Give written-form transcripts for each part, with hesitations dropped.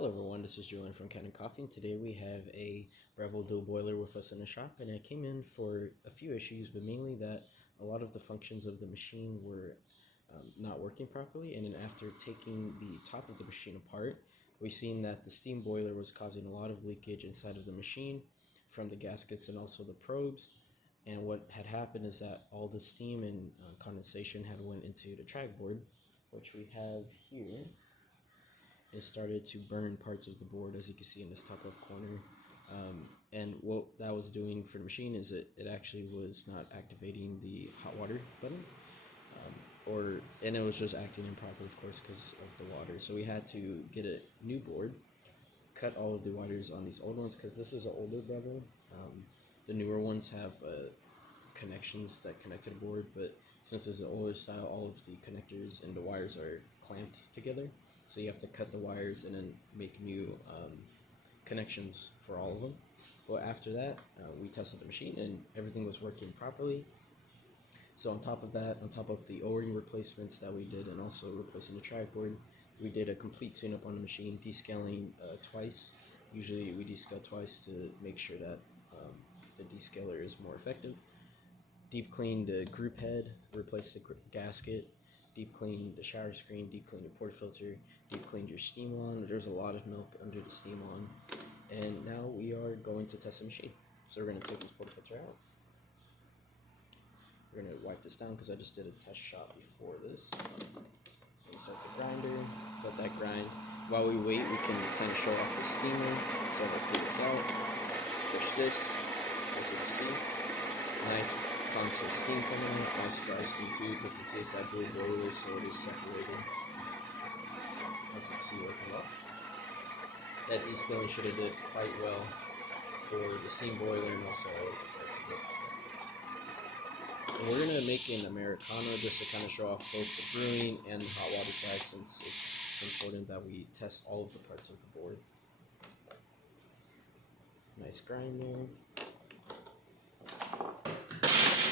Hello everyone, this is Julian from Kanen Coffee, and today we have a Breville dual boiler with us in the shop, and it came in for a few issues, but mainly that a lot of the functions of the machine were not working properly, and then after taking the top of the machine apart, we seen that the steam boiler was causing a lot of leakage inside of the machine from the gaskets and also the probes. And what had happened is that all the steam and condensation had went into the track board, which we have here. It started to burn parts of the board, as you can see in this top left corner. And what that was doing for the machine is it actually was not activating the hot water button, and it was just acting improper, of course, because of the water. So we had to get a new board, cut all of the wires on these old ones, because this is an older Breville. The newer ones have connections that connect to the board, but since it's an older style, all of the connectors and the wires are clamped together. So you have to cut the wires and then make new connections for all of them. But after that, we tested the machine and everything was working properly. So on top of that, on top of the O-ring replacements that we did and also replacing the track board, we did a complete tune-up on the machine, descaling twice. Usually we descale twice to make sure that the descaler is more effective. Deep cleaned the group head, replaced the gasket, deep cleaned the shower screen, deep cleaned your port filter, deep cleaned your steam lawn. There's a lot of milk under the steam lawn. And now we are going to test the machine. So we're going to take this port filter out. We're going to wipe this down because I just did a test shot before this. Start the grinder, let that grind. While we wait, we can kind of show off the steamer. So I'm going to pull this out, push this, as you can see. Nice constant steam coming out, nice dry steam too, because it's just that blue boiler, so it is separated. As you can see, working well. That descaling should have did quite well for the steam boiler and also all of the parts of it. And we're going to make an Americano just to kind of show off both the brewing and the hot water side, since it's important that we test all of the parts of the board. Nice grind there.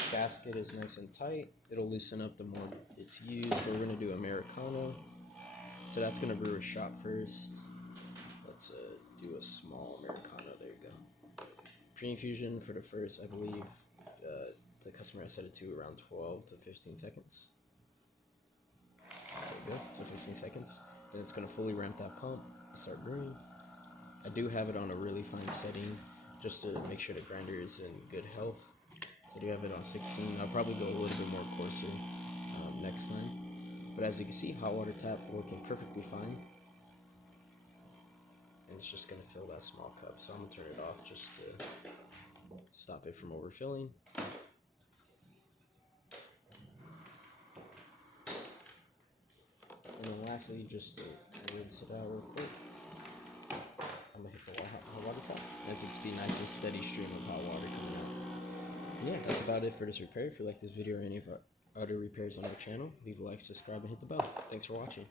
Gasket is nice and tight. It'll loosen up the more it's used, but we're going to do Americano. So that's going to brew a shot first. Let's do a small Americano. There you go. Pre-infusion for the first, I believe the customer has set it to around 12 to 15 seconds. There you go. So 15 seconds. Then it's going to fully ramp that pump, start brewing. I do have it on a really fine setting just to make sure the grinder is in good health. So I do have it on 16. I'll probably go a little bit more coarser next time. But as you can see, hot water tap working perfectly fine. And it's just going to fill that small cup. So I'm going to turn it off just to stop it from overfilling. And then lastly, just to rinse it out real quick, I'm going to hit the hot water tap. And as you can see, nice and steady stream of hot water coming out. Yeah, that's about it for this repair. If you like this video or any of our other repairs on our channel, leave a like, subscribe, and hit the bell. Thanks for watching.